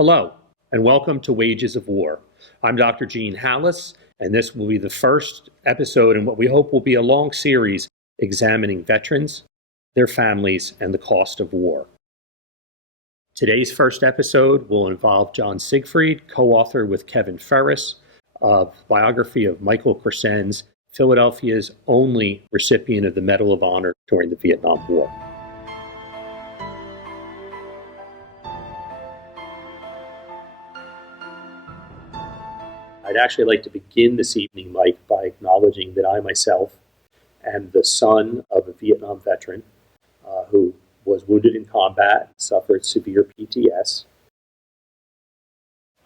Hello, and welcome to Wages of War. I'm Dr. Gene Halus, and this will be the first episode in what we hope will be a long series examining veterans, their families, and the cost of war. Today's first episode will involve John Siegfried, co-author with Kevin Ferris, of biography of Michael Crescenz, Philadelphia's only recipient of the Medal of Honor during the Vietnam War. I'd actually like to begin this evening, Mike, by acknowledging that I myself am the son of a Vietnam veteran who was wounded in combat and suffered severe PTS.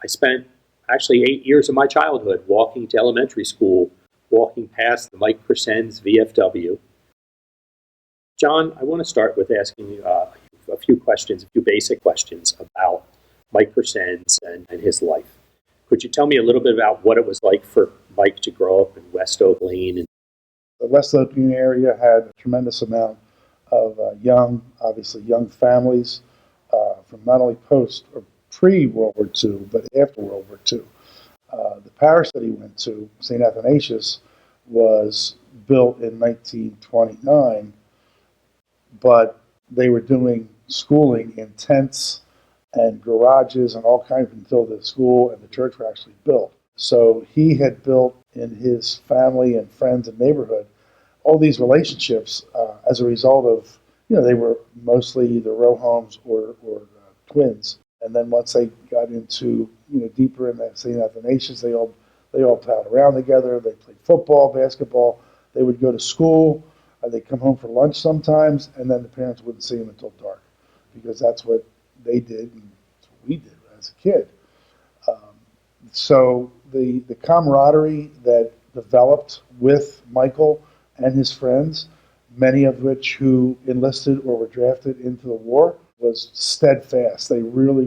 I spent actually 8 years of my childhood walking to elementary school, walking past the Mike Crescenz VFW. John, I want to start with asking you a few basic questions about Mike Crescenz and his life. Could you tell me a little bit about what it was like for Mike to grow up in West Oak Lane? The West Oak Lane area had a tremendous amount of young families from not only post or pre-World War II, but after World War II. The parish that he went to, St. Athanasius, was built in 1929, but they were doing schooling in tents and garages and all kinds until the school and the church were actually built. So he had built in his family and friends and neighborhood all these relationships as a result of, they were mostly either row homes or twins. And then once they got into, deeper in that St. Athanasius, they all plowed around together. They played football, basketball. They would go to school. They'd come home for lunch sometimes, and then the parents wouldn't see them until dark, because that's what they did, and that's what we did as a kid. So the camaraderie that developed with Michael and his friends, many of which who enlisted or were drafted into the war, was steadfast. They really,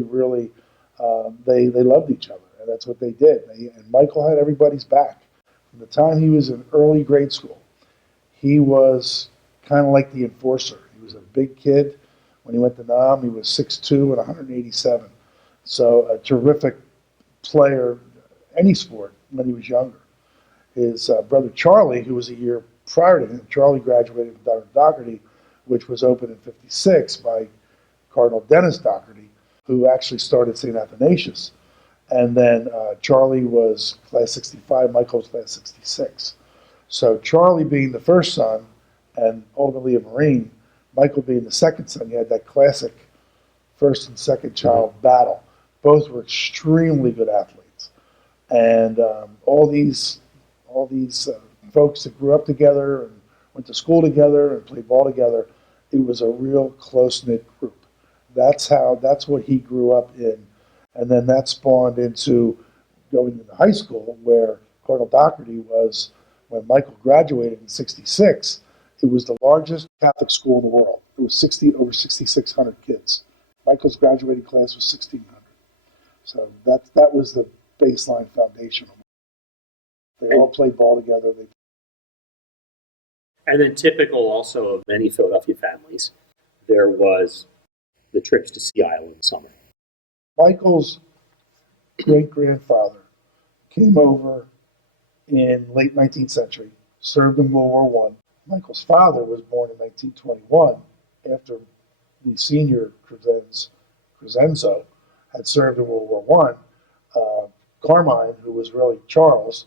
they loved each other, and that's what they did. And Michael had everybody's back. From the time he was in early grade school, he was kind of like the enforcer. He was a big kid. When he went to Nam, he was 6'2" and 187. So a terrific player, any sport, when he was younger. His brother Charlie, who was a year prior to him, Charlie graduated from Dr. Doherty, which was opened in '56 by Cardinal Dennis Doherty, who actually started St. Athanasius. And then Charlie was class 65, Michael was class 66. So Charlie being the first son and ultimately a Marine, Michael being the second son, you had that classic first and second child battle. Both were extremely good athletes. And all these folks that grew up together and went to school together and played ball together, it was a real close-knit group. That's what he grew up in. And then that spawned into going into high school, where Cardinal Doherty was, when Michael graduated in '66, it was the largest Catholic school in the world. It was over 6,600 kids. Michael's graduating class was 1,600. So that was the baseline foundation. They all played ball together. And then typical also of many Philadelphia families, there was the trips to Sea Isle in the summer. Michael's great-grandfather came over in late 19th century, served in World War I. Michael's father was born in 1921 after the senior Crescenzo had served in World War I. Carmine, who was really Charles,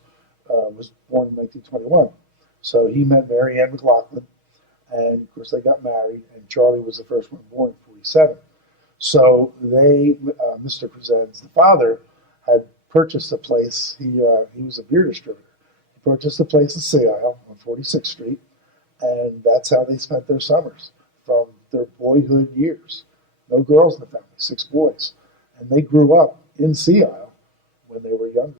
was born in 1921. So he met Mary Ann McLaughlin, and of course they got married, and Charlie was the first one born in 47. So Mr. Crescenz, the father, had purchased a place. He was a beer distributor. He purchased a place in Sea Isle on 46th Street, and that's how they spent their summers from their boyhood years. No girls in the family, 6 boys. And they grew up in Sea Isle when they were younger.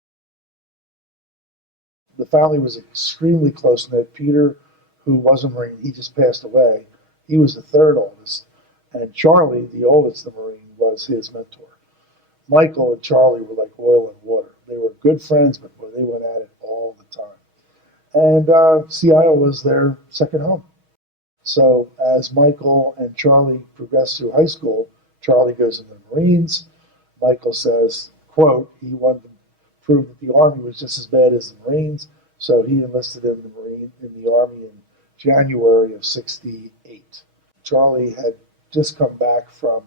The family was extremely close-knit. Peter, who was a Marine, he just passed away. He was the third oldest. And Charlie, the oldest of the Marine, was his mentor. Michael and Charlie were like oil and water. They were good friends, but boy, they went at it all the time. And Sea Isle was their second home. So as Michael and Charlie progressed through high school, Charlie goes into the Marines. Michael says, quote, he wanted to prove that the Army was just as bad as the Marines, so he enlisted in the Army in January of '68. Charlie had just come back from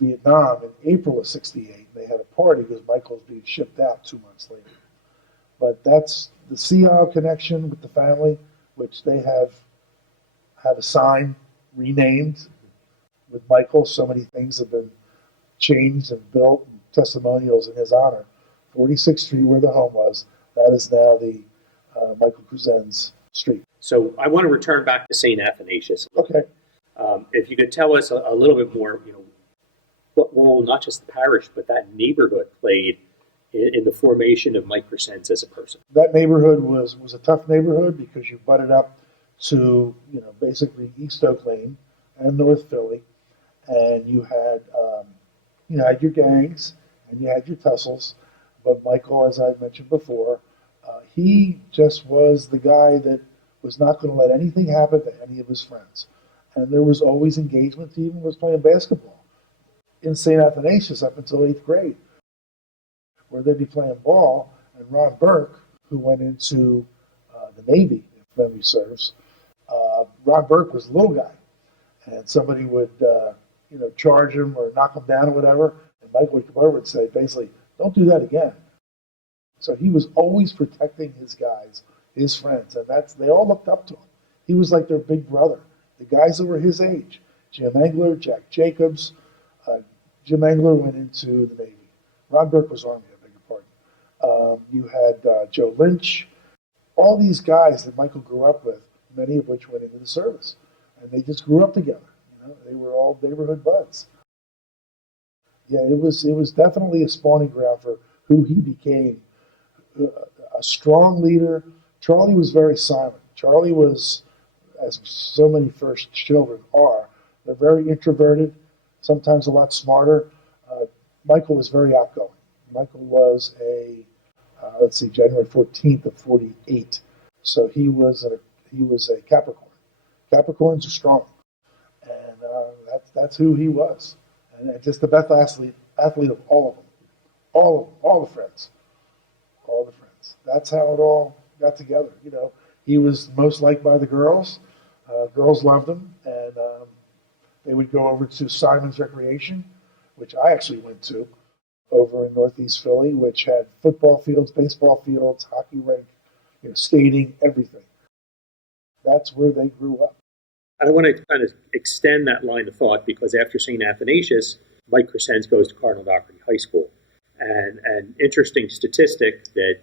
Vietnam in April of '68. They had a party because Michael was being shipped out 2 months later. But that's the Sea Isle connection with the family, which they have a sign renamed with Michael. So many things have been changed and built, and testimonials in his honor. 46th Street, where the home was, that is now the Michael Cousin's street. So I want to return back to St. Athanasius. Okay. If you could tell us a little bit more, what role not just the parish but that neighborhood played in the formation of Mike Crescens as a person. That neighborhood was a tough neighborhood because you butted up to basically East Oak Lane and North Philly, and you had your gangs and you had your tussles. But Michael, as I mentioned before, he just was the guy that was not going to let anything happen to any of his friends. And there was always engagement. He even was playing basketball in St. Athanasius up until 8th grade, where they'd be playing ball. And Ron Burke, who went into the Navy, if memory serves, Ron Burke was a little guy. And somebody would, charge him or knock him down or whatever. And Michael would come over and say, basically, don't do that again. So he was always protecting his guys, his friends, and they all looked up to him. He was like their big brother. The guys that were his age, Jim Engler, Jack Jacobs. Jim Engler went into the Navy. Ron Burke was Army, I beg your pardon. You had Joe Lynch. All these guys that Michael grew up with, many of which went into the service. And they just grew up together. They were all neighborhood buds. Yeah, it was definitely a spawning ground for who he became. A strong leader. Charlie was very silent. Charlie was, as so many first children are, they're very introverted, sometimes a lot smarter. Michael was very outgoing. Michael was January 14th of '48. So he was a Capricorn. Capricorns are strong, and that's who he was, and just the best athlete of all of them, all the friends. That's how it all got together. He was most liked by the girls. Girls loved him, and they would go over to Simon's Recreation, which I actually went to, over in Northeast Philly, which had football fields, baseball fields, hockey rink, skating, everything. That's where they grew up. I want to kind of extend that line of thought because after St. Athanasius, Mike Crescens goes to Cardinal Doherty High School. And an interesting statistic that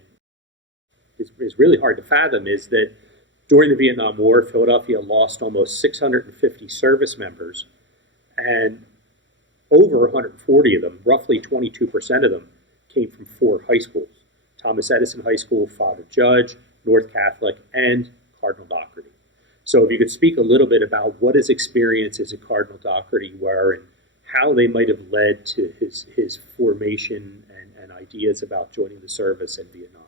is really hard to fathom is that during the Vietnam War, Philadelphia lost almost 650 service members, and over 140 of them, roughly 22% of them, came from 4 high schools: Thomas Edison High School, Father Judge, North Catholic, and Cardinal Doherty. So if you could speak a little bit about what his experiences at Cardinal Doherty were and how they might have led to his formation and ideas about joining the service in Vietnam.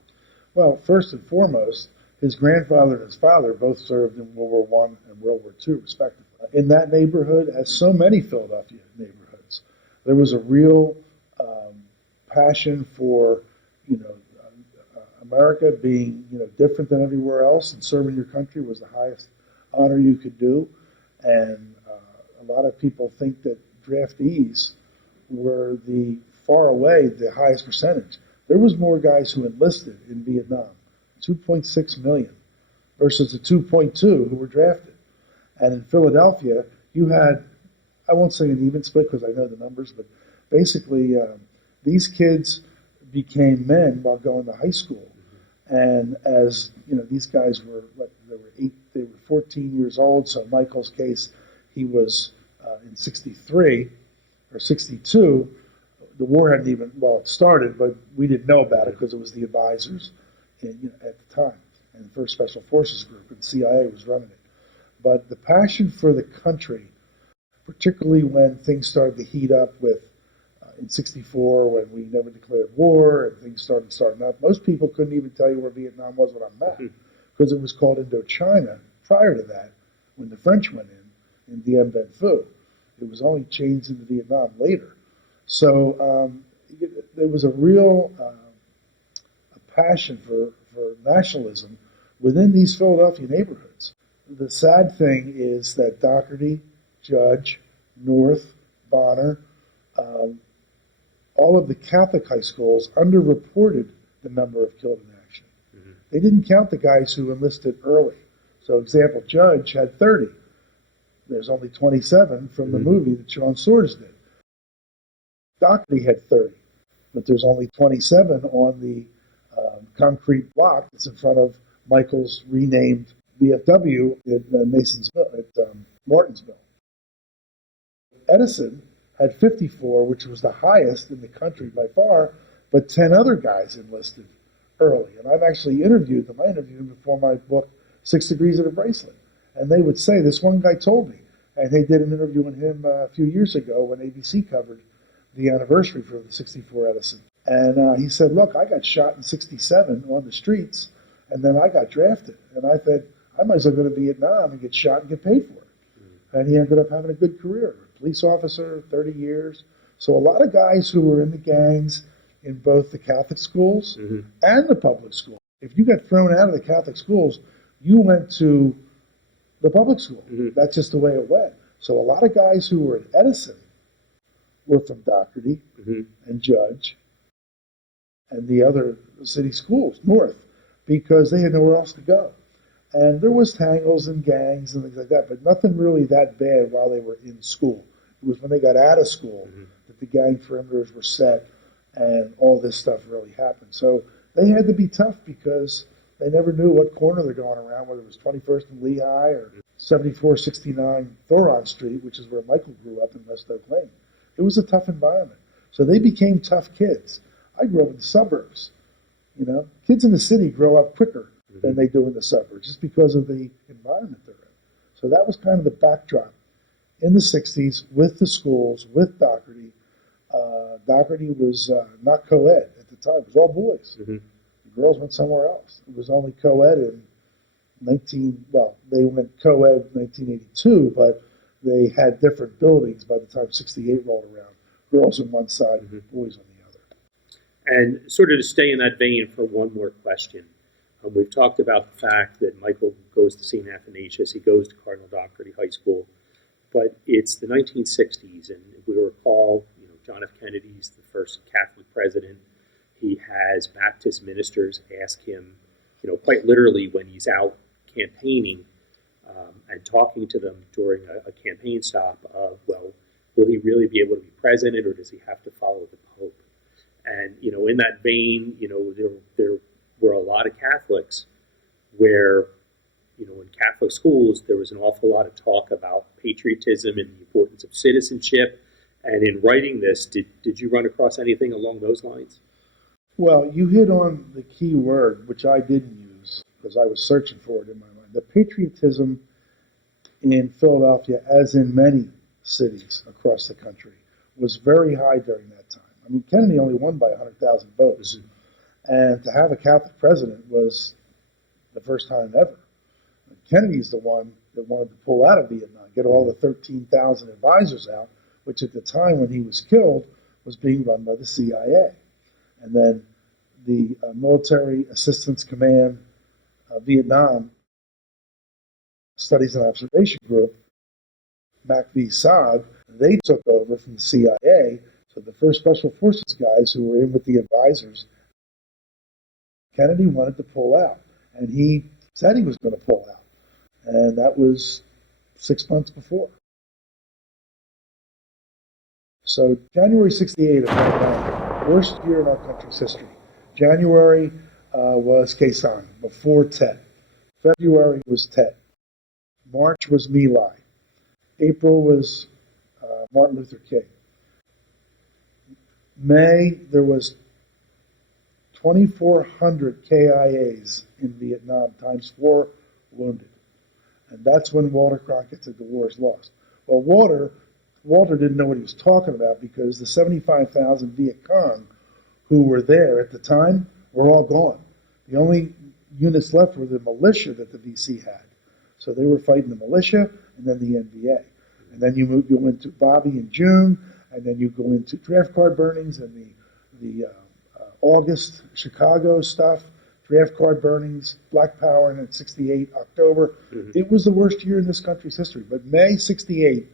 Well, first and foremost, his grandfather and his father both served in World War I and World War II, respectively. In that neighborhood, as so many Philadelphia neighborhoods, there was a real passion for, America being, different than everywhere else, and serving your country was the highest honor you could do. And a lot of people think that draftees were far away the highest percentage. There was more guys who enlisted in Vietnam, 2.6 million, versus the 2.2 who were drafted. And in Philadelphia, you had, I won't say an even split because I know the numbers, but basically these kids became men while going to high school. And as these guys were, they were 14 years old. So in Michael's case, he was in '63 or '62. The war hadn't even, it started, but we didn't know about it because it was the advisors at the time, and the First Special Forces Group, and the CIA was running it. But the passion for the country, particularly when things started to heat up with, in '64, when we never declared war and things starting up, most people couldn't even tell you where Vietnam was when I met, because it was called Indochina prior to that, when the French went in Dien Bien Phu. It was only changed into Vietnam later. So there was a real a passion for nationalism within these Philadelphia neighborhoods. The sad thing is that Doherty, Judge, North, Bonner, all of the Catholic high schools underreported the number of killed in action. Mm-hmm. They didn't count the guys who enlisted early. So, example, Judge had 30. There's only 27 from the movie that Chom did. Doherty had 30, but there's only 27 on the concrete block that's in front of Michael's renamed VFW at Martinsville. Edison had 54, which was the highest in the country by far, but 10 other guys enlisted early. And I've actually interviewed them. I interviewed them before my book, 6 Degrees of the Bracelet. And they would say, this one guy told me, and they did an interview with him a few years ago when ABC covered the anniversary for the 64 Edison. And he said, look, I got shot in 67 on the streets, and then I got drafted. And I said, I might as well go to Vietnam and get shot and get paid for it. And he ended up having a good career. Police officer, 30 years. So a lot of guys who were in the gangs in both the Catholic schools and the public school. If you got thrown out of the Catholic schools, you went to the public school. That's just the way it went. So a lot of guys who were at Edison were from Doherty and Judge and the other city schools, North, because they had nowhere else to go. And there was tangles and gangs and things like that, but nothing really that bad while they were in school. It was when they got out of school that the gang perimeters were set and all this stuff really happened. So they had to be tough because they never knew what corner they're going around, whether it was 21st and Lehigh or 7469 Thoron Street, which is where Michael grew up in West Oak Lane. It was a tough environment. So they became tough kids. I grew up in the suburbs. You know, kids in the city grow up quicker than they do in the suburbs, just because of the environment they're in. So that was kind of the backdrop in the 60s with the schools, with Doherty. Doherty was not co-ed at the time. It was all boys. The girls went somewhere else. It was only co-ed in they went co-ed in 1982, but they had different buildings by the time 68 rolled around. Girls on one side, boys on the other. And sort of to stay in that vein for one more question. We've talked about the fact that Michael goes to St. Athanasius, he goes to Cardinal Doherty High School, but it's the 1960s, and if we recall, John F. Kennedy's the first Catholic president. He has Baptist ministers ask him, quite literally when he's out campaigning and talking to them during a campaign stop of, well, will he really be able to be president, or does he have to follow the Pope? And, in that vein, there were a lot of Catholics where, in Catholic schools, there was an awful lot of talk about patriotism and the importance of citizenship. And in writing this, did you run across anything along those lines? Well, you hit on the key word, which I didn't use because I was searching for it in my mind. The patriotism in Philadelphia, as in many cities across the country, was very high during that time. I mean, Kennedy only won by 100,000 votes. And to have a Catholic president was the first time ever. Kennedy's the one that wanted to pull out of Vietnam, get all the 13,000 advisors out, which at the time when he was killed was being run by the CIA. And then the Military Assistance Command Vietnam Studies and Observation Group, MACV-SOG, they took over from the CIA. So the first Special Forces guys who were in with the advisors, Kennedy wanted to pull out. And he said he was going to pull out. And that was 6 months before. So January 68 of 1999, worst year in our country's history. January was Khe Sanh, before Tet. February was Tet. March was My Lai. April was Martin Luther King. May, there was 2,400 KIAs in Vietnam, times 4 wounded. And that's when Walter Cronkite said the war is lost. Well, Walter didn't know what he was talking about because the 75,000 Viet Cong who were there at the time were all gone. The only units left were the militia that the VC had. So they were fighting the militia and then the NVA. And then you went to Bobby in June, And then you go into draft card burnings and the August Chicago stuff, draft card burnings, Black Power in '68, October. It was the worst year in this country's history. But May '68,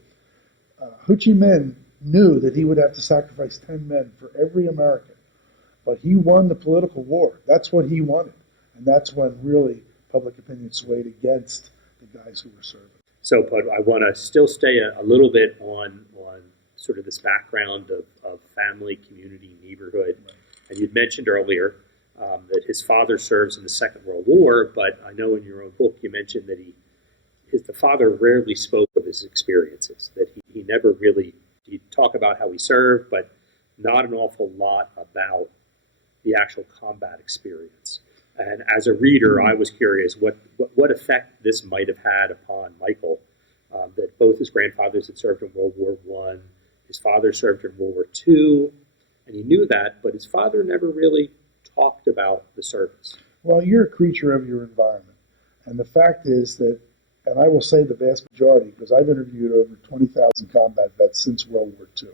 Ho Chi Minh knew that he would have to sacrifice 10 men for every American. But he won the political war. That's what he wanted. And that's when really public opinion swayed against the guys who were serving. So, but I want to still stay a little bit on sort of this background of family, community, neighborhood. Right. And you'd mentioned earlier that his father serves in the Second World War, but I know in your own book you mentioned that the father rarely spoke of his experiences, that he never really, he'd talk about how he served, but not an awful lot about the actual combat experience. And as a reader, I was curious what effect this might have had upon Michael, that both his grandfathers had served in World War I, his father served in World War II, and he knew that, but his father never really talked about the service. Well, you're a creature of your environment. And the fact is that, and I will say the vast majority, because I've interviewed over 20,000 combat vets since World War II.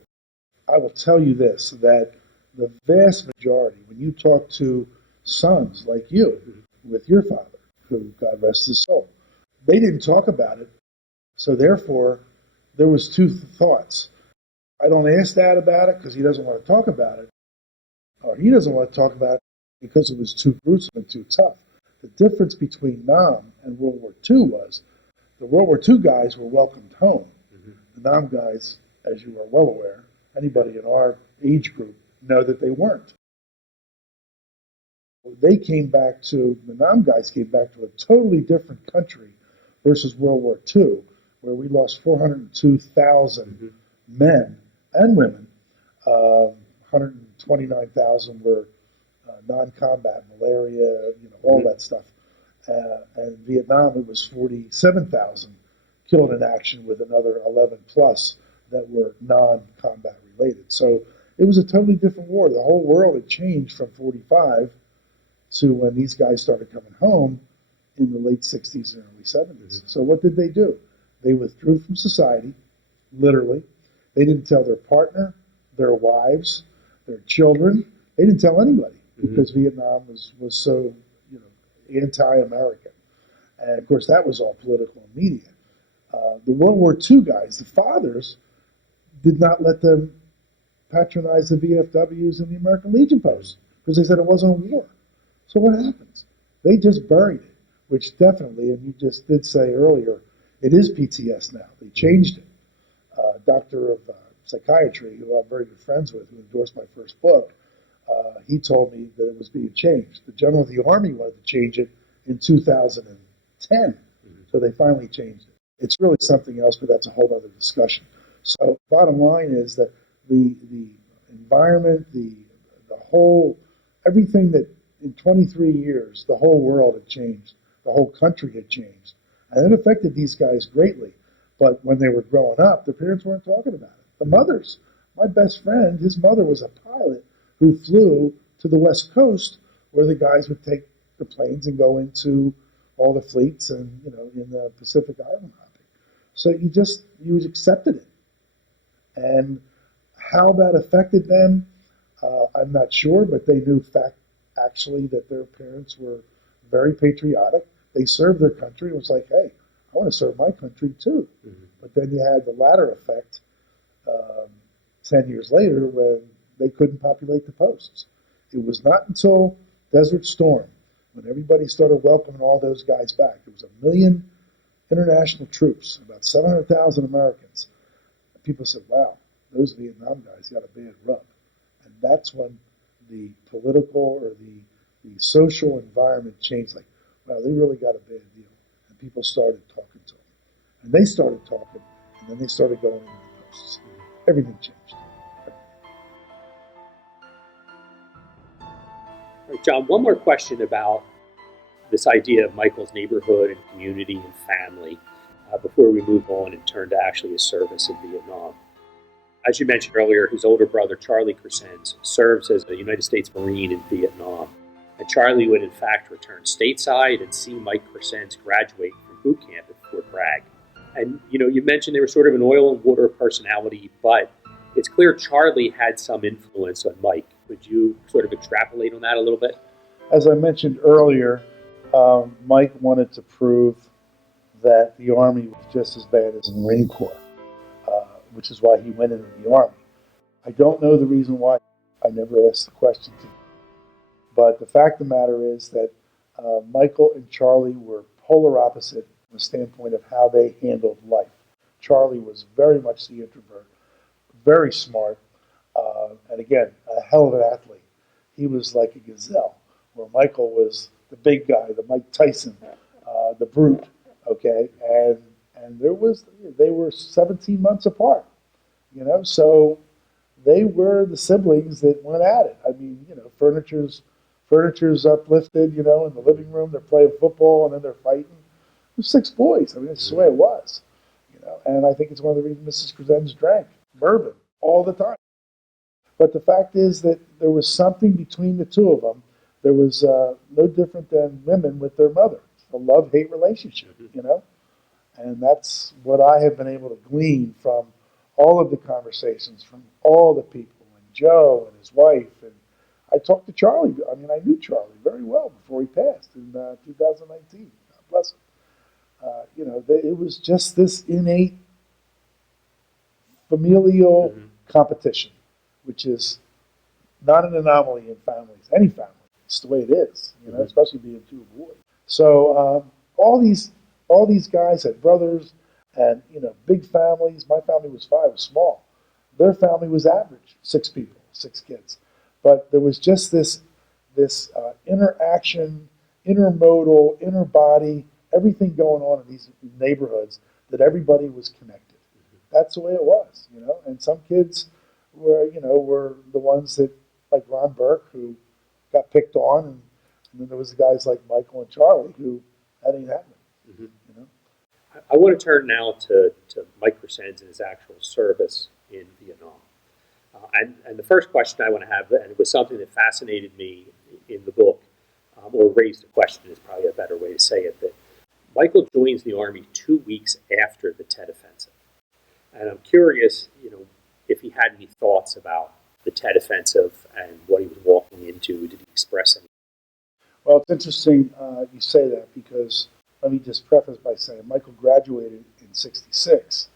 I will tell you this, that the vast majority, when you talk to sons like you, with your father, who, God rest his soul, they didn't talk about it. So therefore, there was two thoughts. I don't ask Dad about it because he doesn't want to talk about it, or he doesn't want to talk about it because it was too gruesome and too tough. The difference between Nam and World War II was the World War II guys were welcomed home. The Nam guys, as you are well aware, anybody in our age group know that they weren't. The Nam guys came back to a totally different country versus World War II, where we lost 402,000 men and women. 129,000 were non-combat, malaria, all that stuff. And Vietnam, it was 47,000 killed in action, with another 11 plus that were non-combat related. So it was a totally different war. The whole world had changed from 45 to when these guys started coming home in the late 60s and early 70s. So what did they do? They withdrew from society, literally. They didn't tell their partner, their wives, their children. They didn't tell anybody because Vietnam was so anti-American. And of course that was all political and media. The World War II guys, the fathers, did not let them patronize the VFWs and the American Legion posts because they said it wasn't a war. So what happens? They just buried it, which definitely, and you just did say earlier, it is PTS now. They changed it. Doctor of psychiatry, who I'm very good friends with, who endorsed my first book, he told me that it was being changed. The general of the Army wanted to change it in 2010, so they finally changed it. It's really something else, but that's a whole other discussion. So bottom line is that the environment, the whole, everything that in 23 years, the whole world had changed. The whole country had changed. And it affected these guys greatly. But when they were growing up, their parents weren't talking about it. The mothers. My best friend, his mother was a pilot who flew to the West Coast where the guys would take the planes and go into all the fleets and, in the Pacific Island hopping. So you accepted it. And how that affected them, I'm not sure, but they knew actually that their parents were very patriotic. They served their country. It was like, hey, I want to serve my country too. But then you had the latter effect 10 years later when they couldn't populate the posts. It was not until Desert Storm, when everybody started welcoming all those guys back. There was 1 million international troops, about 700,000 Americans. And people said, wow, those Vietnam guys got a bad rub. And that's when the political or the social environment changed. Like, wow, they really got a bad deal. And people started talking to them. And they started talking, and then they started going into the posts. Everything changed. All right, John, one more question about this idea of Michael's neighborhood and community and family before we move on and turn to actually his service in Vietnam. As you mentioned earlier, his older brother, Charlie Crescens, serves as a United States Marine in Vietnam. And Charlie would, in fact, return stateside and see Mike Crescens graduate from boot camp at Fort Bragg. And, you mentioned they were sort of an oil and water personality, but It's clear Charlie had some influence on Mike. Would you sort of extrapolate on that a little bit? As I mentioned earlier, Mike wanted to prove that the Army was just as bad as the Marine Corps, which is why he went into the Army. I don't know the reason why. I never asked the question to him. But the fact of the matter is that Michael and Charlie were polar opposite from the standpoint of how they handled life. Charlie was very much the introvert, very smart, and again, a hell of an athlete. He was like a gazelle, where Michael was the big guy, the Mike Tyson, the brute. Okay, and they were 17 months apart, so they were the siblings that went at it. I mean, furniture's uplifted, in the living room, they're playing football and then they're fighting. There's 6 boys. I mean, that's the way it was, and I think it's one of the reasons Mrs. Crescens drank bourbon all the time. But the fact is that there was something between the two of them. There was no different than women with their mother. A love-hate relationship, and that's what I have been able to glean from all of the conversations, from all the people, and Joe and his wife, and I talked to Charlie. I mean, I knew Charlie very well before he passed in 2019. God bless him. It was just this innate familial competition, which is not an anomaly in families, any family. It's the way it is, especially being 2 boys. So all these guys had brothers, and big families. My family was 5, was small. Their family was average, 6 people, 6 kids. But there was just this interaction, intermodal, interbody, everything going on in these neighborhoods that everybody was connected. That's the way it was, And some kids were the ones that, like Ron Burke, who got picked on, and then there was the guys like Michael and Charlie who that ain't happening. I want to turn now to Mike Crescens and his actual service in Vietnam. And the first question I want to have, and it was something that fascinated me in the book, or raised the question is probably a better way to say it, that Michael joins the Army 2 weeks after the Tet Offensive. And I'm curious, if he had any thoughts about the Tet Offensive and what he was walking into. Did he express any? Well, it's interesting you say that, because let me just preface by saying Michael graduated in '66.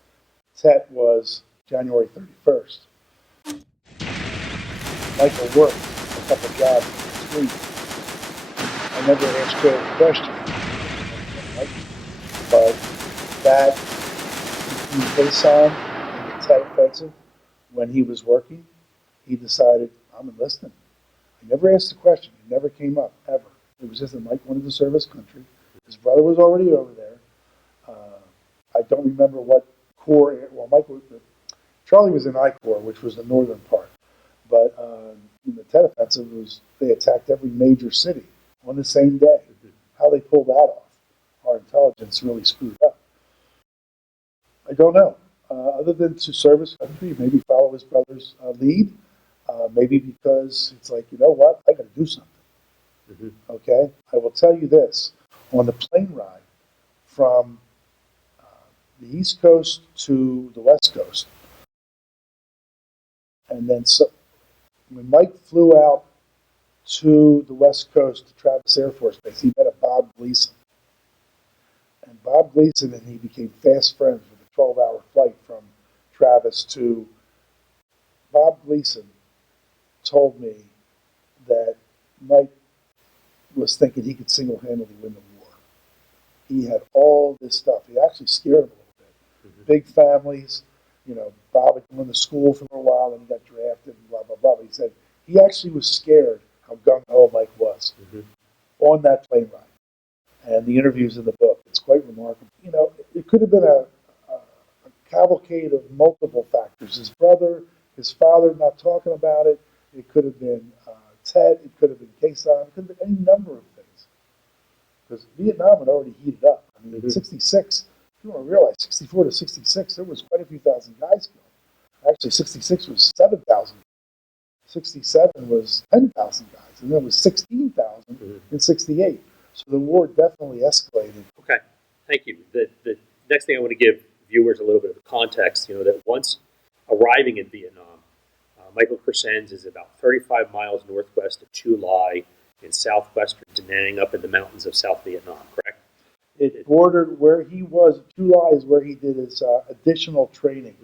Tet was January 31st. Michael worked a couple jobs in between. I never asked Joe the question, but that between Quezon and the Tet Offensive, when he was working, he decided, I'm enlisting. I never asked the question. It never came up, ever. It was just that Mike wanted to serve his country. His brother was already over there. I don't remember what corps. Well, Charlie was in I Corps, which was the northern part. But in the Tet Offensive, they attacked every major city on the same day. How they pulled that off, our intelligence really screwed up. I don't know. Other than to serve his country, maybe follow his brother's lead. Maybe because it's like, you know what, I got to do something. Okay? I will tell you this. On the plane ride from the East Coast to the West Coast, and then when Mike flew out to the West Coast to Travis Air Force Base, he met a Bob Gleason. And Bob Gleason and he became fast friends with a 12-hour flight from Travis to Bob Gleason told me that Mike was thinking he could single-handedly win the war. He had all this stuff. He actually scared him a little bit. Big families, Bob had gone to school for a while and he got drafted and blah, blah, blah. But he said he actually was scared how gung-ho Mike was on that plane ride. And the interviews in the book, it's quite remarkable. It could have been a cavalcade of multiple factors. His brother, his father not talking about it. It could have been Ted. It could have been Quezon. It could have been any number of things. Because Vietnam had already heated up. I mean, in '66, if you want to realize, '64 to '66, there was quite a few thousand guys killed. Actually, '66 was 7,000. '67 was 10,000 guys. And then it was 16,000 in '68. So the war definitely escalated. Okay, thank you. The next thing I want to give viewers a little bit of context, that once arriving in Vietnam. Michael Crescenz is about 35 miles northwest of Chu Lai in southwestern Da Nang, up in the mountains of South Vietnam, correct? It bordered where he was. Chu Lai is where he did his additional training,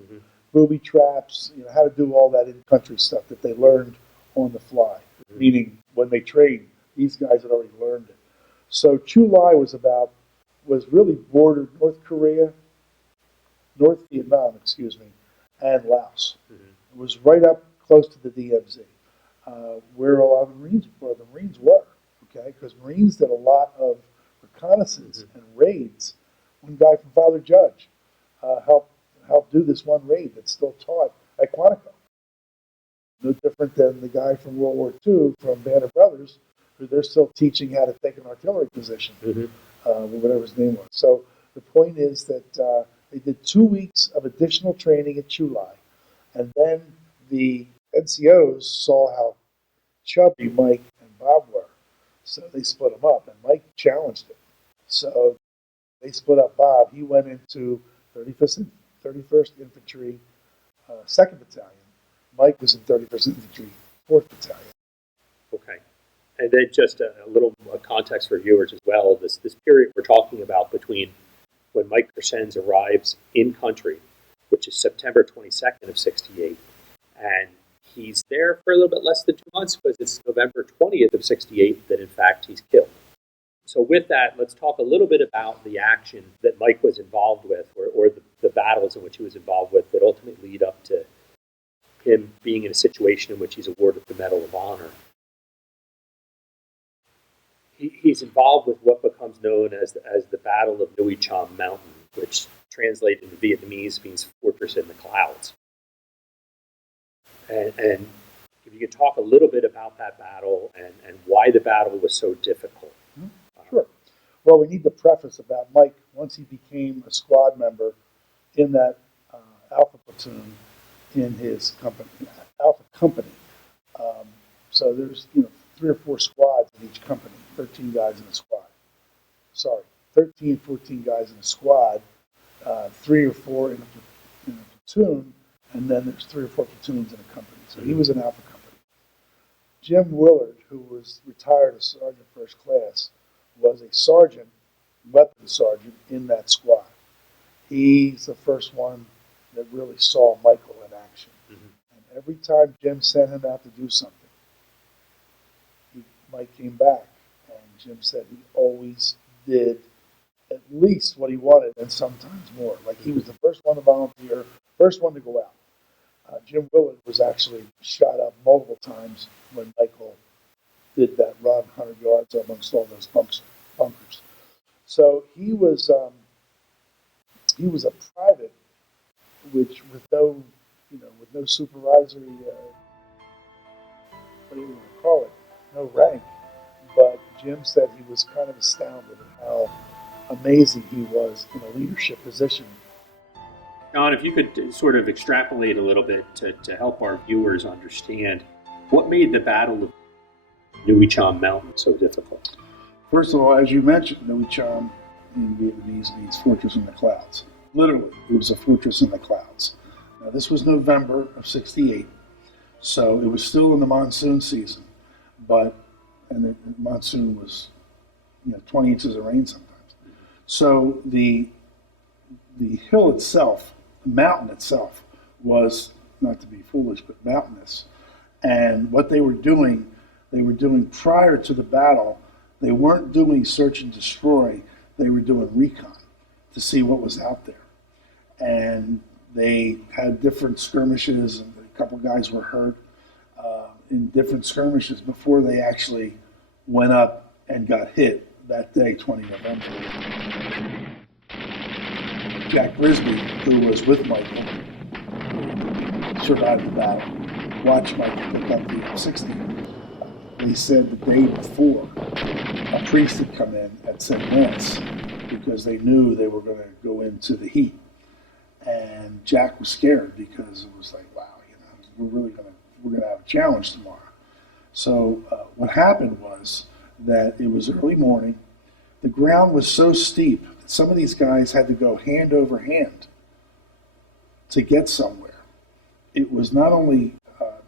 booby traps, how to do all that in-country stuff that they learned on the fly. Meaning, when they trained, these guys had already learned it. So Chu Lai was really bordered North Vietnam, and Laos. It was right up close to the DMZ, where a lot of the Marines were, okay? Because Marines did a lot of reconnaissance and raids. One guy from Father Judge helped do this one raid that's still taught at Quantico. No different than the guy from World War II from Band of Brothers, who they're still teaching how to take an artillery position, whatever his name was. So the point is that they did 2 weeks of additional training at Chu Lai, and then the NCOs saw how chubby Mike and Bob were, so they split them up, and Mike challenged it. So they split up Bob. He went into 31st Infantry, 2nd Battalion. Mike was in 31st Infantry, 4th Battalion. Okay. And then just a little context for viewers as well. This period we're talking about between when Mike Crescenz arrives in country, which is September 22nd of 68, and he's there for a little bit less than 2 months because it's November 20th of 68 that in fact he's killed. So with that, let's talk a little bit about the action that Mike was involved with, or the battles in which he was involved with that ultimately lead up to him being in a situation in which he's awarded the Medal of Honor. He's involved with what becomes known as the Battle of Nui Chom Mountain, which translated into Vietnamese means fortress in the clouds. And if you could talk a little bit about that battle and why the battle was so difficult. Sure. Well, we need to preface about Mike. Once he became a squad member in that Alpha platoon in his company, Alpha company. So there's 3 or 4 squads in each company, 13 guys in a squad. 13, 14 guys in a squad, 3 or 4 in a platoon, and then there's 3 or 4 platoons in a company. So he was an Alpha company. Jim Willard, who was retired as Sergeant First Class, was a sergeant, weapons sergeant in that squad. He's the first one that really saw Michael in action. And every time Jim sent him out to do something, Mike came back, and Jim said he always did at least what he wanted, and sometimes more. Like, he was the first one to volunteer, first one to go out. Jim Willard was actually shot up multiple times when Michael did that run 100 yards amongst all those bunkers. So he was a private, which with no supervisory, what do you want to call it, no rank. But Jim said he was kind of astounded at how amazing he was in a leadership position. John, if you could sort of extrapolate a little bit to help our viewers understand what made the Battle of Nui Chom Mountain so difficult. First of all, as you mentioned, Nui Chom in Vietnamese means fortress in the clouds. Literally, it was a fortress in the clouds. Now, this was November of 68, so it was still in the monsoon season, and the monsoon was 20 inches of rain sometimes. So the hill itself, the mountain itself, was, not to be foolish, but mountainous. And what they were doing prior to the battle, they weren't doing search and destroy, they were doing recon to see what was out there. And they had different skirmishes, and a couple guys were hurt in different skirmishes before they actually went up and got hit that day, 20 November. Jack Brisby, who was with Michael, who survived the battle, watched Michael pick up the M60. They said the day before, a priest had come in and said Mass because they knew they were going to go into the heat. And Jack was scared because it was like, wow, we're going to have a challenge tomorrow. So what happened was that it was early morning. The ground was so steep that some of these guys had to go hand over hand to get somewhere. was not only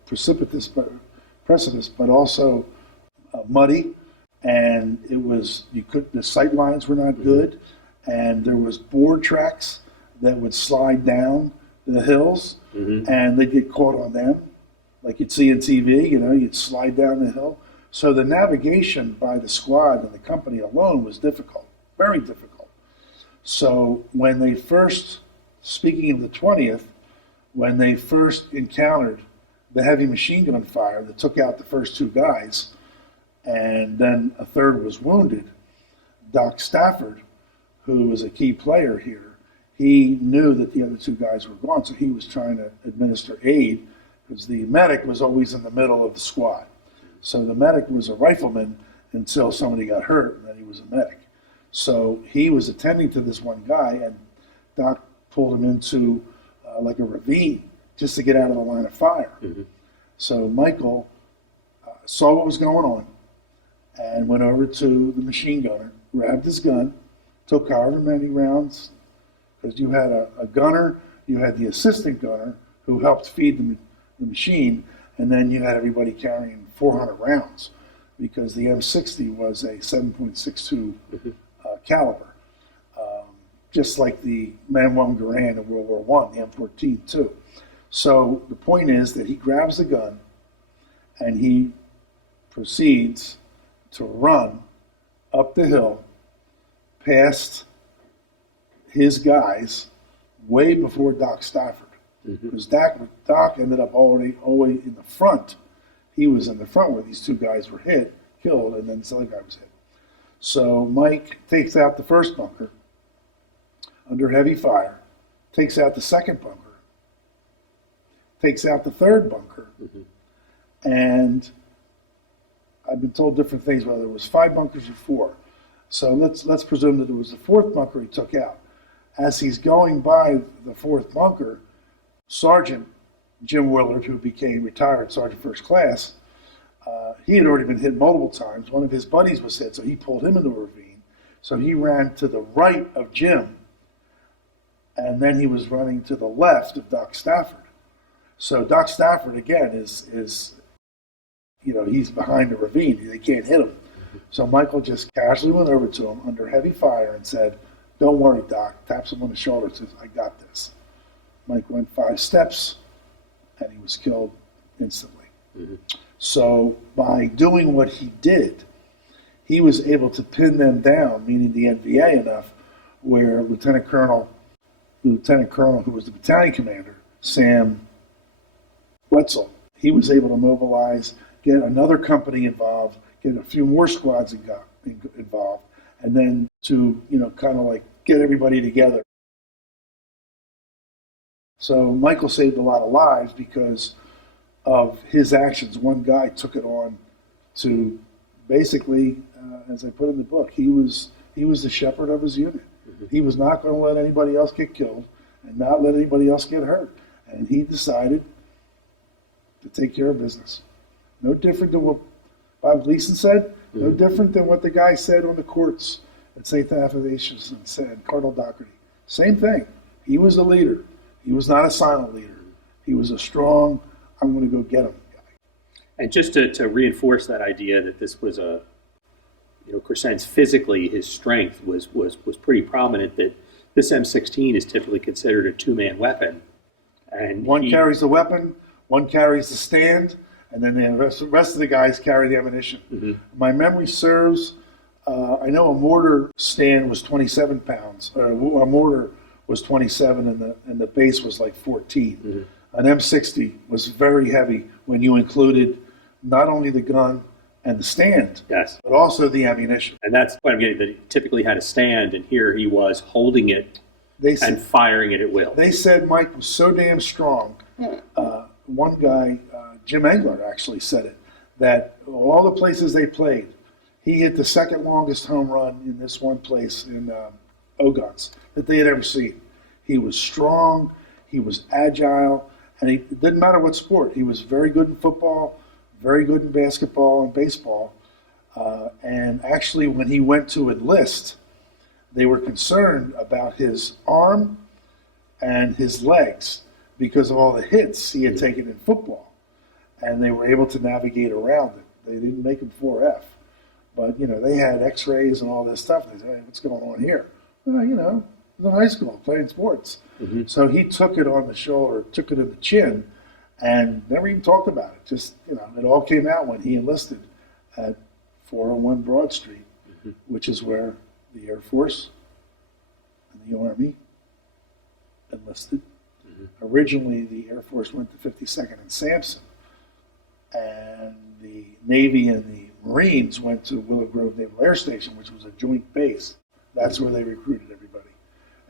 precipitous, but also muddy, and it was the sight lines were not good, and there was board tracks that would slide down the hills, and they'd get caught on them, like you'd see in TV. You'd slide down the hill. So the navigation by the squad and the company alone was difficult, very difficult. So when they first, speaking of the 20th, when they first encountered the heavy machine gun fire that took out the first two guys, and then a third was wounded, Doc Stafford, who was a key player here, he knew that the other two guys were gone, so he was trying to administer aid, because the medic was always in the middle of the squad. So the medic was a rifleman until somebody got hurt, and then he was a medic. So he was attending to this one guy, and Doc pulled him into like a ravine just to get out of the line of fire. So Michael saw what was going on and went over to the machine gunner, grabbed his gun, took however many rounds, because you had a gunner, you had the assistant gunner who helped feed the machine, and then you had everybody carrying 400 rounds, because the M60 was a 7.62 caliber, just like the Manuel Garand in World War I, the M14 too. So the point is that he grabs the gun and he proceeds to run up the hill past his guys way before Doc Stafford. Because Doc ended up already in the front. He was in the front where these two guys were killed, and then this other guy was hit. So Mike takes out the first bunker under heavy fire, takes out the second bunker, takes out the third bunker, and I've been told different things, whether it was 5 bunkers or 4. So let's presume that it was the 4th bunker he took out. As he's going by the 4th bunker, Sergeant Jim Willard, who became retired Sergeant First Class, he had already been hit multiple times. One of his buddies was hit, so he pulled him into a ravine. So he ran to the right of Jim, and then he was running to the left of Doc Stafford. So Doc Stafford, again, is he's behind the ravine. They can't hit him. So Michael just casually went over to him under heavy fire and said, "Don't worry, Doc." Taps him on the shoulder and says, "I got this." Mike went 5 steps, and he was killed instantly. So by doing what he did, he was able to pin them down, meaning the NVA, enough where Lieutenant Colonel, who was the battalion commander, Sam Wetzel, he was able to mobilize, get another company involved, get a few more squads involved, and then to, kind of like get everybody together. So Michael saved a lot of lives because of his actions. One guy took it on to basically, as I put in the book, he was the shepherd of his unit. He was not going to let anybody else get killed and not let anybody else get hurt. And he decided to take care of business. No different than what Bob Gleason said, no different than what the guy said on the courts at St. Athanasius and said, Cardinal Doherty. Same thing. He was the leader. He was not a silent leader. He was a strong, I'm going to go get him guy. And just to reinforce that idea that this was Crescent's physically, his strength was pretty prominent, that this M16 is typically considered a 2-man weapon. And one carries the weapon, one carries the stand, and then the rest of the guys carry the ammunition. My memory serves, I know a mortar stand was 27 pounds, or a mortar was 27 and the base was like 14. An M60 was very heavy when you included not only the gun and the stand, yes, but also the ammunition. And that's what I'm getting, that he typically had a stand, and here he was holding it and firing it at will. They said Mike was so damn strong. One guy, Jim Engler, actually said it, that all the places they played, he hit the second longest home run in this one place in Ogons that they had ever seen. He was strong, he was agile, and it didn't matter what sport. He was very good in football, very good in basketball and baseball. And actually, when he went to enlist, they were concerned about his arm and his legs because of all the hits he had taken in football, and they were able to navigate around it. They didn't make him 4F, but they had X-rays and all this stuff. They said, "Hey, what's going on here?" Well, he was in high school playing sports, so he took it on the shoulder, took it in the chin, and never even talked about it. Just it all came out when he enlisted at 401 Broad Street, which is where the Air Force and the Army enlisted. Originally, the Air Force went to 52nd and Sampson, and the Navy and the Marines went to Willow Grove Naval Air Station, which was a joint base. That's where they recruited everybody.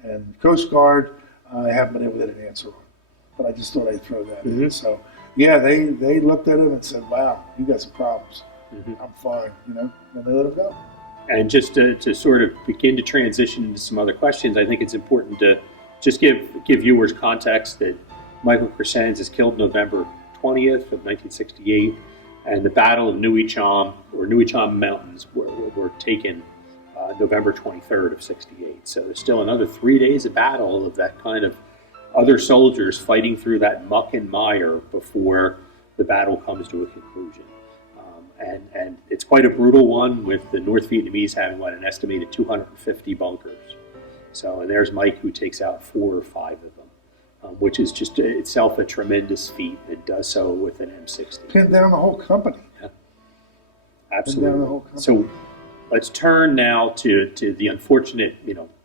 And Coast Guard, I haven't been able to get an answer on, but I just thought I'd throw that in. So, yeah, they looked at him and said, "Wow, you got some problems. I'm fine," and they let him go. And just to sort of begin to transition into some other questions, I think it's important to just give viewers context that Michael Crescenz is killed November 20th of 1968, and the Battle of Nui Chom Mountains were taken November 23rd of 68. So there's still another 3 days of battle of that kind of other soldiers fighting through that muck and mire before the battle comes to a conclusion. And it's quite a brutal one, with the North Vietnamese having an estimated 250 bunkers. So, and there's Mike, who takes out 4 or 5 of them, which is just itself a tremendous feat. It does so with an M60. Pinned down the whole company. Yeah. Absolutely. So let's turn now to the unfortunate,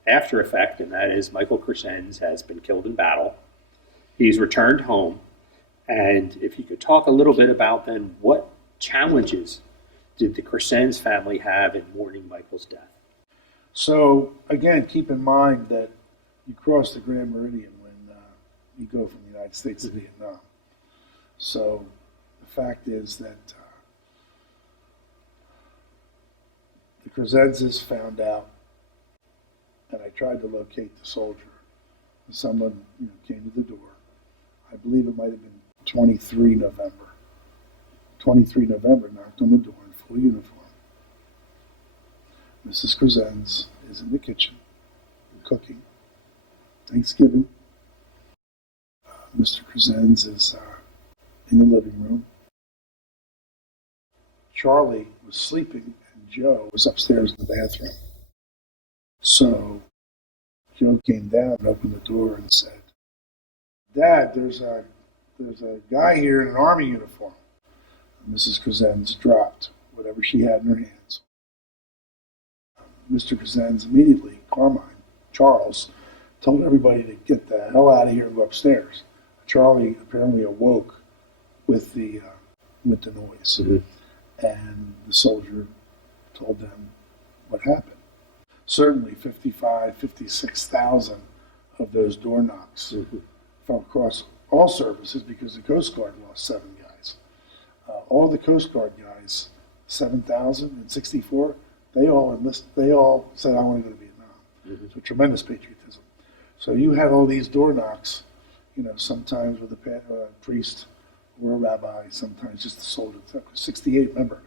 after effect, and that is Michael Crescenz has been killed in battle. He's returned home. And if you could talk a little bit about then what challenges did the Crescenz family have in mourning Michael's death? So, again, keep in mind that you cross the Grand Meridian when you go from the United States to Vietnam. So, the fact is that the Crescenzes found out, and I tried to locate the soldier. Someone came to the door. I believe it might have been 23 November. 23 November, knocked on the door in full uniform. Mrs. Crescenz is in the kitchen cooking Thanksgiving. Mr. Crescenz is in the living room. Charlie was sleeping, and Joe was upstairs in the bathroom. So Joe came down and opened the door and said, "Dad, there's a guy here in an Army uniform." Mrs. Crescenz dropped whatever she had in her hands. Mr. Crescenz immediately, Charles, told everybody to get the hell out of here and go upstairs. Charlie apparently awoke with the noise, and the soldier told them what happened. Certainly 56,000 of those door knocks from across all services, because the Coast Guard lost 7 guys. All the Coast Guard guys, 7,064, they all said, "I want to go to Vietnam." So tremendous patriotism. So you had all these door knocks, sometimes with a priest or a rabbi, sometimes just a soldier. 68, remember,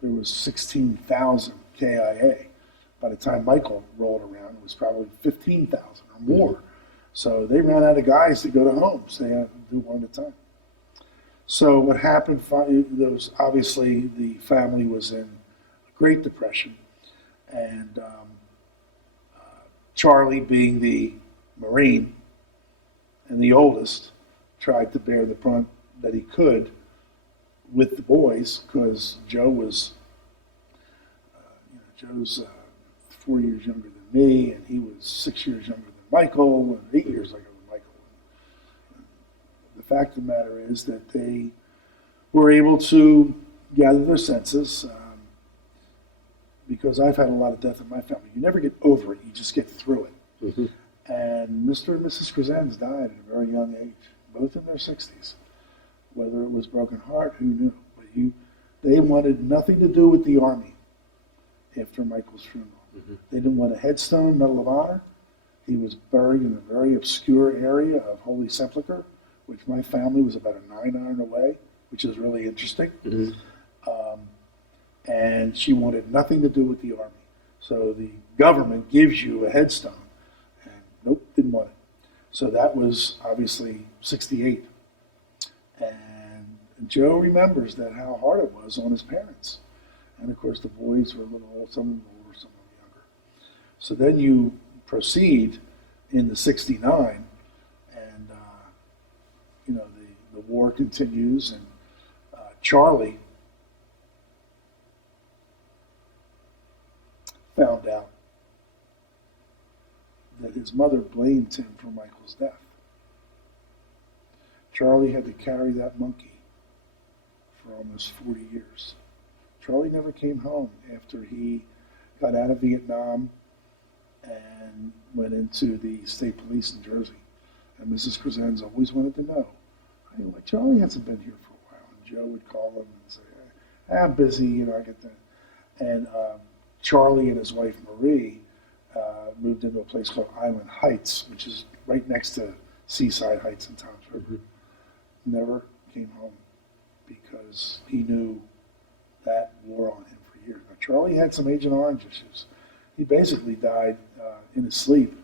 there was 16,000 KIA. By the time Michael rolled around, it was probably 15,000 or more. So they ran out of guys to go to homes. They had to do one at a time. So what happened, obviously the family was in a Great Depression, and Charlie, being the Marine and the oldest, tried to bear the brunt that he could with the boys, because Joe's 4 years younger than me, and he was 6 years younger than Michael, and 8 years younger than Michael. The fact of the matter is that they were able to gather their senses, because I've had a lot of death in my family. You never get over it, you just get through it. And Mr. and Mrs. Crescenz died at a very young age, both in their 60s. Whether it was broken heart, who knew? But they wanted nothing to do with the Army after Michael's funeral. They didn't want a headstone, Medal of Honor. He was buried in a very obscure area of Holy Sepulchre, which my family was about a 9-iron away, which is really interesting. And she wanted nothing to do with the Army. So the government gives you a headstone, and nope, didn't want it. So that was obviously 68. And Joe remembers that how hard it was on his parents. And of course, the boys were a little old, some of them older, some of them younger. So then you proceed into 69, and the war continues, and Charlie found out that his mother blamed him for Michael's death. Charlie had to carry that monkey for almost 40 years. Charlie never came home after he got out of Vietnam and went into the state police in Jersey. And Mrs. Crescenz always wanted to know, hey, well, Charlie hasn't been here for a while. And Joe would call him and say, hey, I'm busy, I get that. And Charlie and his wife Marie moved into a place called Island Heights, which is right next to Seaside Heights in Toms River. Never came home because he knew that wore on him for years. Now, Charlie had some Agent Orange issues. He basically died in his sleep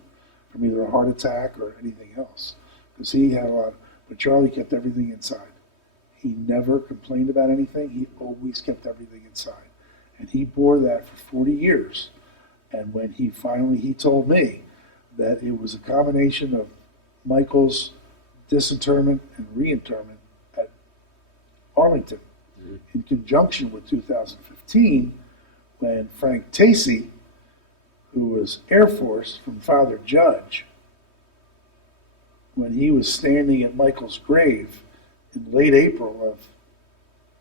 from either a heart attack or anything else, because he had a lot. But Charlie kept everything inside. He never complained about anything. He always kept everything inside, and he bore that for 40 years. And when he told me that it was a combination of Michael's disinterment and reinterment at Arlington, in conjunction with 2015, when Frank Tacey, who was Air Force from Father Judge, when he was standing at Michael's grave in late April of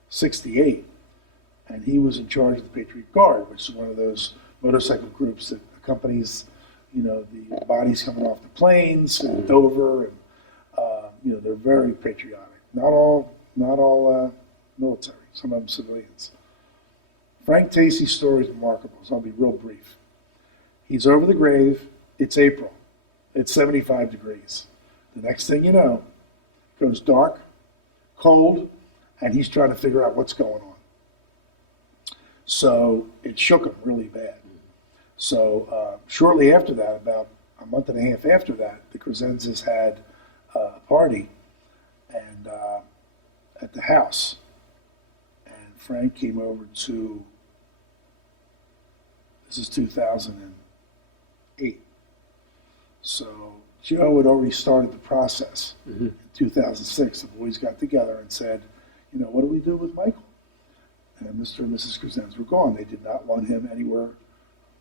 68, and he was in charge of the Patriot Guard, which is one of those motorcycle groups that accompanies, the bodies coming off the planes in Dover, and they're very patriotic. Not all military. Some of them civilians. Frank Tacey's story is remarkable, so I'll be real brief. He's over the grave. It's April. It's 75 degrees. The next thing you know, it goes dark, cold, and he's trying to figure out what's going on. So it shook him really bad. So shortly after that, about a month and a half after that, the Crescenzes had a party and at the house. And Frank came over to, this is 2008. So Joe had already started the process. In 2006, the boys got together and said, what do we do with Michael? And Mr. and Mrs. Crescenz were gone. They did not want him anywhere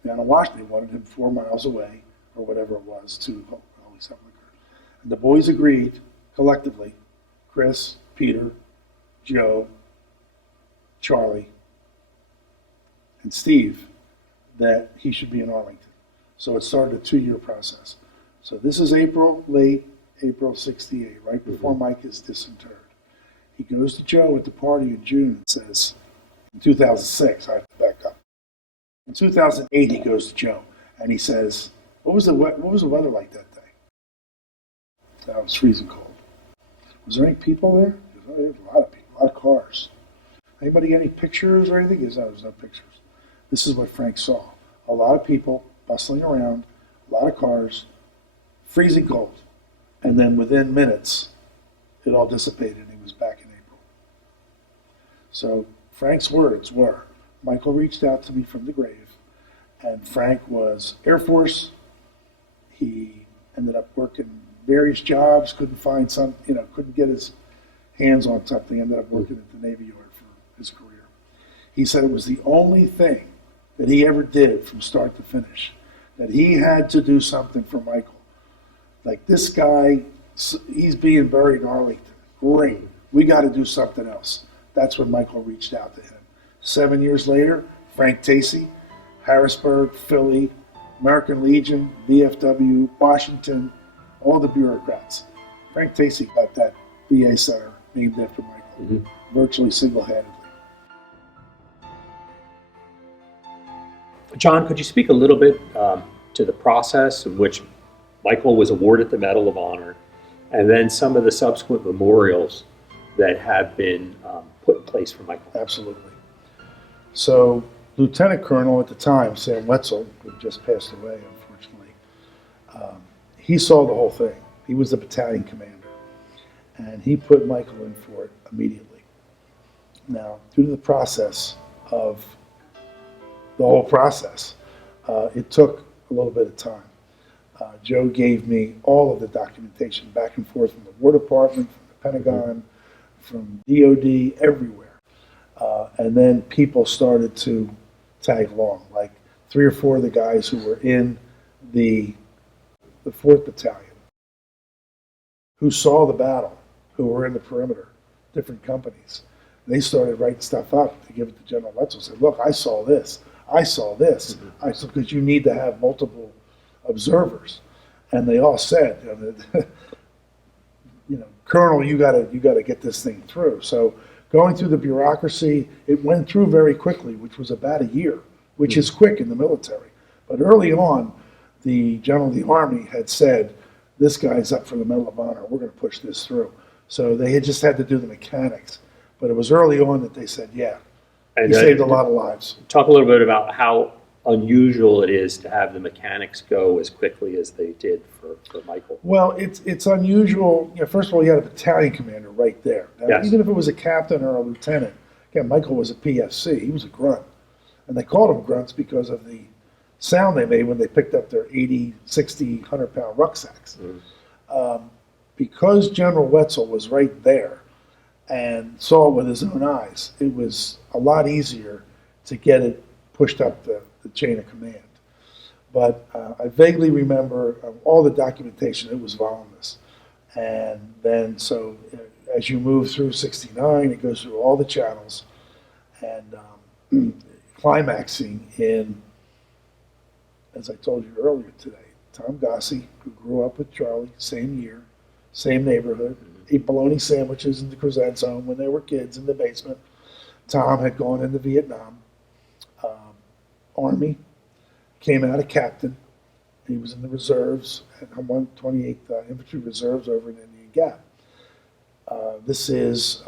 down in Washington. They wanted him 4 miles away, or whatever it was, to Holy Sepulchre. And the boys agreed collectively, Chris, Peter, Joe, Charlie, and Steve, that he should be in Arlington. So it started a 2-year process. So this is late April 68, right before Mike is disinterred. He goes to Joe at the party in June and says, in 2006, I have to back up. In 2008, he goes to Joe and he says, what was the weather like that day? It was freezing cold. Was there any people there? There was a lot of people, a lot of cars. Anybody get any pictures or anything? There was no pictures. This is what Frank saw. A lot of people bustling around, a lot of cars, freezing cold. And then within minutes, it all dissipated and he was back in April. So Frank's words were, Michael reached out to me from the grave, and Frank was Air Force. He ended up working various jobs, couldn't get his hands on something, ended up working at the Navy Yard for his career. He said it was the only thing that he ever did from start to finish, that he had to do something for Michael. Like, this guy, he's being buried in Arlington. Great. We got to do something else. That's when Michael reached out to him. 7 years later, Frank Tacey, Harrisburg, Philly, American Legion, VFW, Washington, all the bureaucrats. Frank Tacey got that VA center named after Michael, virtually single-handedly. John, could you speak a little bit to the process in which Michael was awarded the Medal of Honor, and then some of the subsequent memorials that have been put in place for Michael? Absolutely. So, Lieutenant Colonel at the time, Sam Wetzel, who just passed away, unfortunately, he saw the whole thing. He was the battalion commander, and he put Michael in for it immediately. Now, due to the process of the whole process, it took a little bit of time. Joe gave me all of the documentation back and forth from the War Department, from the Pentagon, from DOD, everywhere. And then people started to tag along, like 3 or 4 of the guys who were in the 4th Battalion, who saw the battle, who were in the perimeter, different companies. They started writing stuff up to give it to General Wetzel. Said, look, I saw this. I saw this. I said, because you need to have multiple observers. And they all said, Colonel, you got to get this thing through. So going through the bureaucracy, it went through very quickly, which was about a year, which is quick in the military. But early on, the General of the Army had said, this guy's up for the Medal of Honor. We're going to push this through. So they had just had to do the mechanics. But it was early on that they said, yeah, he saved a lot of lives. Talk a little bit about how unusual it is to have the mechanics go as quickly as they did for Michael. Well, it's unusual. First of all, you had a battalion commander right there. Now, yes. Even if it was a captain or a lieutenant, again, Michael was a PFC. He was a grunt. And they called them grunts because of the sound they made when they picked up their 80, 60, 100-pound rucksacks. Because General Wetzel was right there and saw it with his own eyes, it was a lot easier to get it pushed up the chain of command. But I vaguely remember all the documentation. It was voluminous. And then, so as you move through 69, it goes through all the channels, and climaxing in, as I told you earlier today, Tom Gossi, who grew up with Charlie, same year, same neighborhood, ate bologna sandwiches in the Crescent's home when they were kids in the basement. Tom had gone into Vietnam, Army, came out a captain. He was in the reserves at 128th Infantry Reserves over in Indian Gap. This is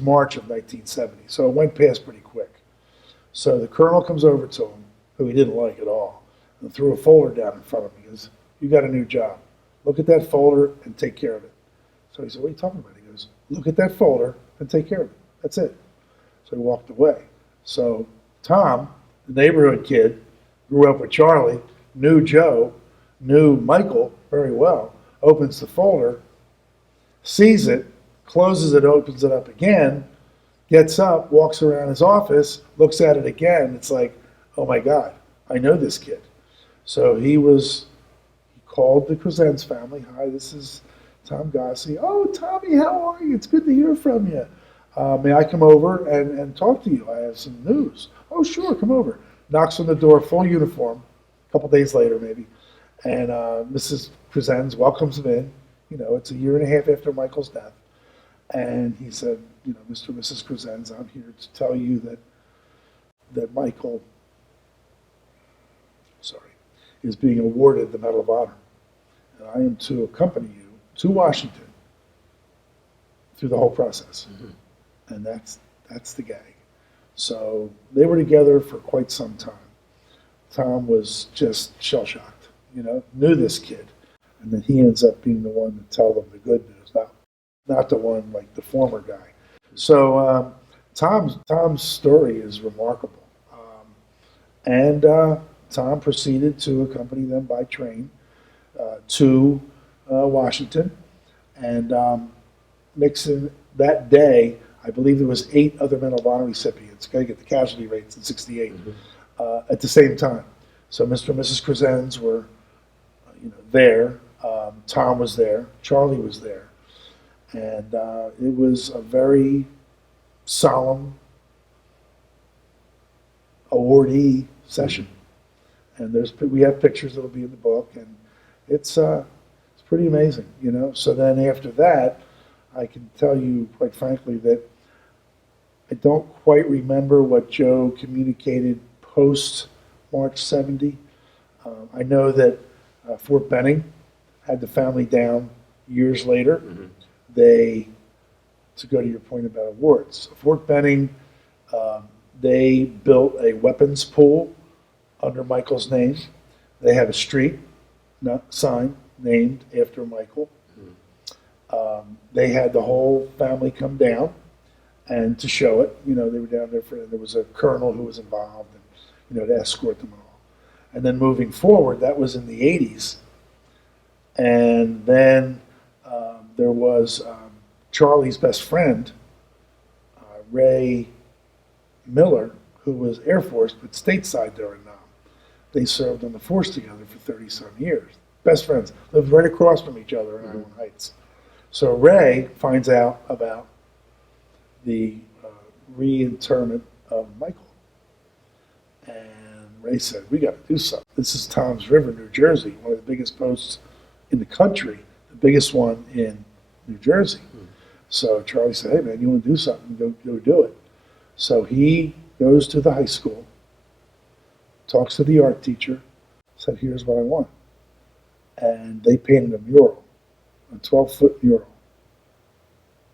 March of 1970, so it went past pretty quick. So the colonel comes over to him, who he didn't like at all, and threw a folder down in front of him. He goes, you got a new job. Look at that folder and take care of it. So he said, what are you talking about? He goes, look at that folder and take care of it. That's it. So he walked away. So Tom, the neighborhood kid, grew up with Charlie, knew Joe, knew Michael very well, opens the folder, sees it, closes it, opens it up again, gets up, walks around his office, looks at it again. It's like, oh my God, I know this kid. So he called the Crescent's family. Hi, this is Tom Gossi. Oh, Tommy, how are you? It's good to hear from you. May I come over and talk to you? I have some news. Oh, sure, come over. Knocks on the door, full uniform, a couple days later maybe. And Mrs. Crescent welcomes him in. It's a year and a half after Michael's death. And he said, Mr. and Mrs. Crescent, I'm here to tell you that Michael, is being awarded the Medal of Honor. And I am to accompany you to Washington through the whole process. And that's the gag. So they were together for quite some time. Tom was just shell-shocked, knew this kid. And then he ends up being the one to tell them the good news, not the one like the former guy. So Tom's story is remarkable. Tom proceeded to accompany them by train to Washington. And Nixon, that day, I believe there was 8 other Medal of Honor recipients. Got to get the casualty rates in 68 at the same time. So Mr. and Mrs. Crescent were, there. Tom was there. Charlie was there, and it was a very solemn awardee session. And we have pictures that'll be in the book, and it's pretty amazing, So then after that, I can tell you quite frankly that I don't quite remember what Joe communicated post March 70. I know that Fort Benning had the family down years later. To go to your point about awards, Fort Benning, they built a weapons pool under Michael's name. They have a street sign named after Michael. They had the whole family come down and to show it. They were down there there was a colonel who was involved, and to escort them all. And then moving forward, that was in the 80s. And then there was Charlie's best friend, Ray Miller, who was Air Force, but stateside during Nam. They served on the force together for 30-some years. Best friends, lived right across from each other in Island Heights. So Ray finds out about the reinterment of Michael. And Ray said, we got to do something. This is Toms River, New Jersey, one of the biggest posts in the country, the biggest one in New Jersey. So Charlie said, hey man, you want to do something, go do it. So he goes to the high school, talks to the art teacher, said, here's what I want. And they painted a mural, a 12-foot mural,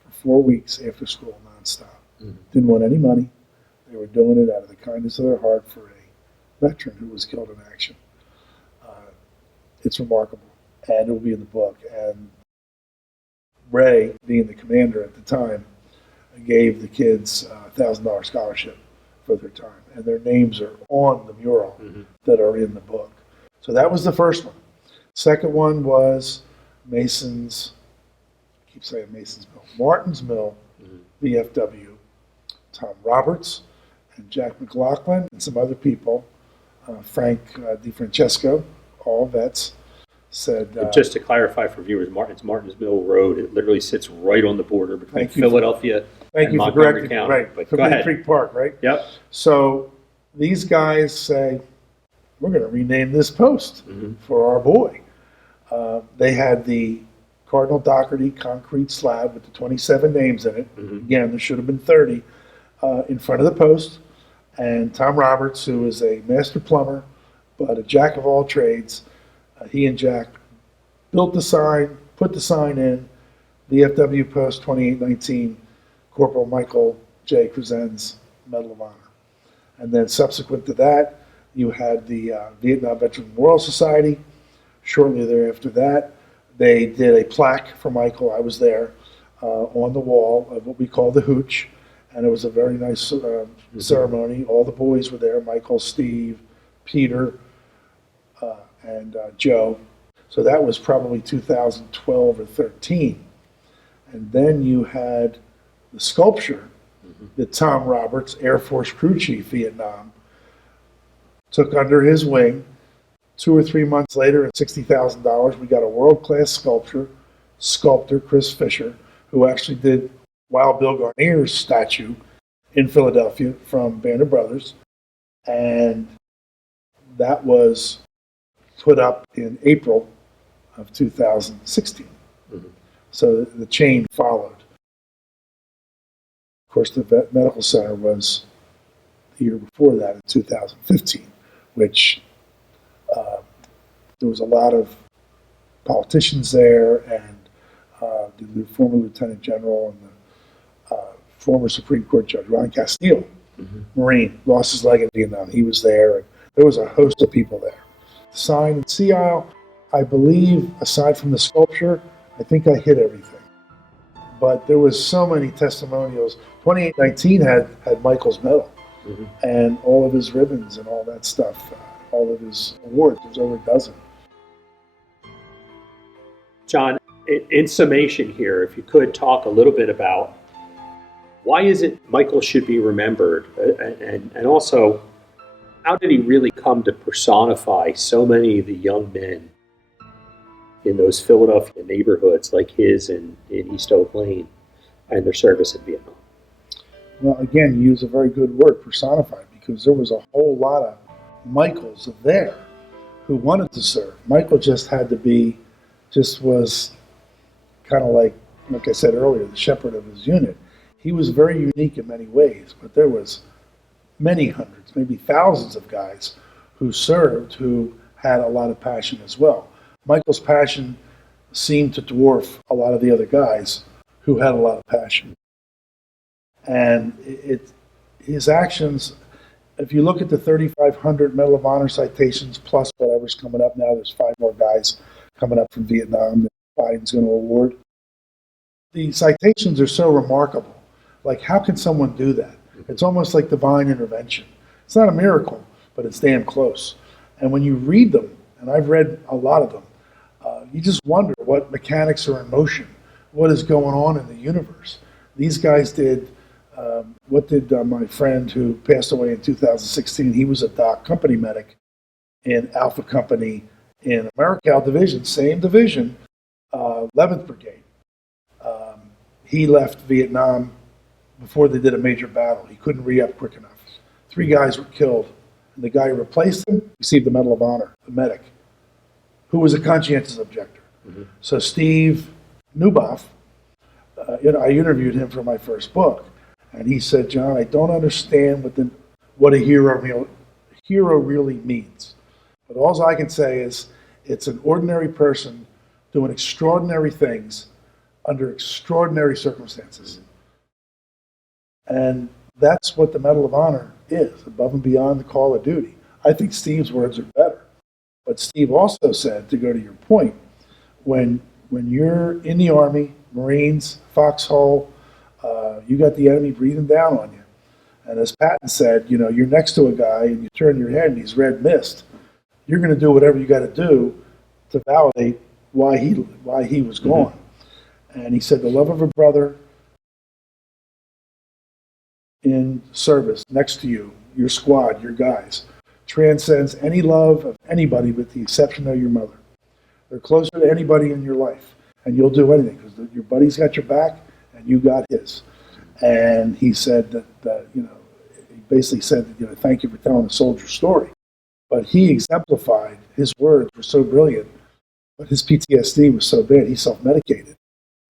for 4 weeks after school, nonstop. Didn't want any money. They were doing it out of the kindness of their heart for a veteran who was killed in action. It's remarkable, and it will be in the book. And Ray, being the commander at the time, gave the kids a $1,000 scholarship for their time, and their names are on the mural that are in the book. So that was the first one. Second one was Mason's, I keep saying Mason's Mill, Martin's Mill, VFW, Tom Roberts and Jack McLaughlin and some other people, Frank DiFrancesco, all vets, said... just to clarify for viewers, it's Martin's Mill Road. It literally sits right on the border between Philadelphia and Montgomery County. Right, but from go ahead. Creek Park, right? Yep. So these guys say, we're going to rename this post for our boy. They had the Cardinal Doherty concrete slab with the 27 names in it. Again, there should have been 30 in front of the post. And Tom Roberts, who is a master plumber, but a jack of all trades, he and Jack built the sign, put the sign in, VFW Post 2819, Corporal Michael J. Crescenz Medal of Honor. And then subsequent to that, you had the Vietnam Veteran Memorial Society. Shortly thereafter that, they did a plaque for Michael. I was there on the wall of what we call the hooch, and it was a very nice ceremony. All the boys were there, Michael, Steve, Peter, and Joe. So that was probably 2012 or 13. And then you had the sculpture that Tom Roberts, Air Force Crew Chief, Vietnam, took under his wing. 2 or 3 months later, at $60,000, we got a world-class sculptor, Chris Fisher, who actually did Wild Bill Garnier's statue in Philadelphia from Band of Brothers. And that was put up in April of 2016. So the chain followed. Of course, the Vet Medical Center was the year before that, in 2015, which there was a lot of politicians there, and the former Lieutenant General and the former Supreme Court Judge Ron Castile, Marine, lost his leg in Vietnam. He was there, and there was a host of people there. The sign in Sea Isle, I believe, aside from the sculpture, I think I hit everything. But there was so many testimonials. 2819 had Michael's medal and all of his ribbons and all that stuff, all of his awards. There was over a dozen. John, in summation here, if you could talk a little bit about why is it Michael should be remembered, and also how did he really come to personify so many of the young men in those Philadelphia neighborhoods like his in East Oak Lane and their service in Vietnam? Well, again, you use a very good word, personified, because there was a whole lot of Michaels there who wanted to serve. Michael just had to be, just was kind of like I said earlier, the shepherd of his unit. He was very unique in many ways, but there was many hundreds, maybe thousands of guys who served who had a lot of passion as well. Michael's passion seemed to dwarf a lot of the other guys who had a lot of passion. And his actions, if you look at the 3,500 Medal of Honor citations plus whatever's coming up now, there's 5 more guys coming up from Vietnam that Biden's going to award. The citations are so remarkable. Like, how can someone do that? It's almost like divine intervention. It's not a miracle, but it's damn close. And when you read them, and I've read a lot of them, you just wonder what mechanics are in motion, what is going on in the universe. These guys did, what did my friend who passed away in 2016, he was a company medic in Alpha Company in Americal Division, same division, 11th Brigade. He left Vietnam before they did a major battle. He couldn't re-up quick enough. 3 guys were killed, and the guy who replaced him received the Medal of Honor, the medic, who was a conscientious objector. Mm-hmm. So Steve Newboff, I interviewed him for my first book, and he said, "John, I don't understand what a hero really means. But all I can say is it's an ordinary person doing extraordinary things under extraordinary circumstances." And that's what the Medal of Honor is, above and beyond the call of duty. I think Steve's words are better. But Steve also said, to go to your point, when you're in the Army, Marines, foxhole, you got the enemy breathing down on you. And as Patton said, you're next to a guy and you turn your head and he's red mist. You're going to do whatever you got to do to validate why he was gone. Mm-hmm. And he said the love of a brother in service next to you, your squad, your guys, transcends any love of anybody with the exception of your mother. They're closer to anybody in your life, and you'll do anything because your buddy's got your back and you got his. And he said that he basically said that, thank you for telling the soldier story. But he exemplified, his words were so brilliant, but his PTSD was so bad, he self-medicated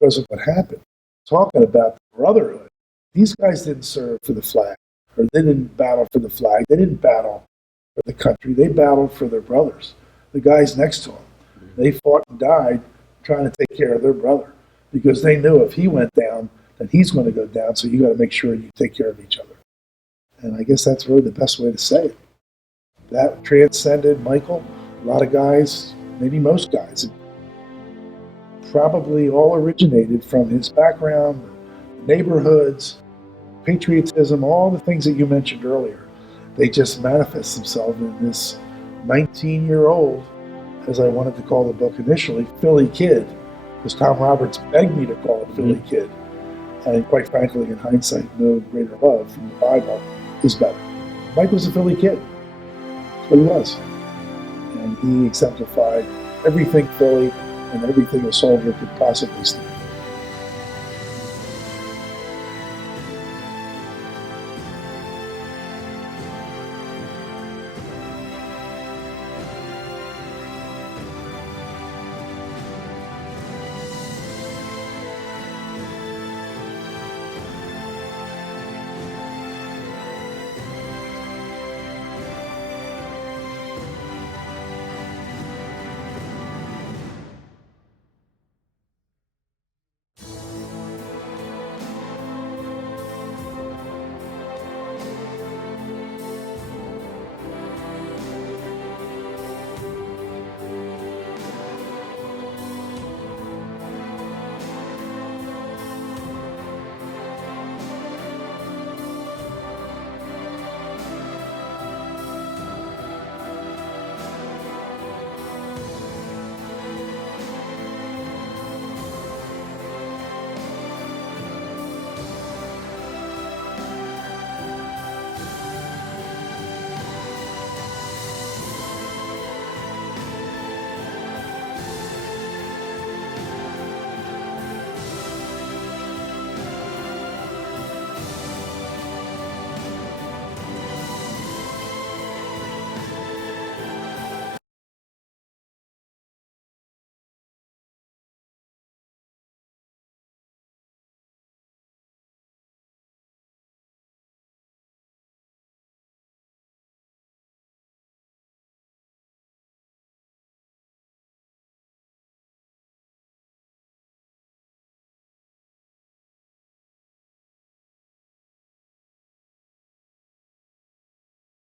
because of what happened. Talking about brotherhood, these guys didn't serve for the flag, or they didn't battle for the flag. They didn't battle for the country. They battled for their brothers, the guys next to them. They fought and died trying to take care of their brother because they knew if he went down, then he's going to go down, so you got to make sure you take care of each other. And I guess that's really the best way to say it. That transcended Michael. A lot of guys, maybe most guys, probably all originated from his background, the neighborhoods, patriotism, all the things that you mentioned earlier. They just manifest themselves in this 19-year-old, as I wanted to call the book initially, Philly Kid, because Tom Roberts begged me to call it Philly Kid. And quite frankly, in hindsight, no greater love from the Bible is better. Mike was a Philly Kid. That's what he was. And he exemplified everything Philly and everything a soldier could possibly stand.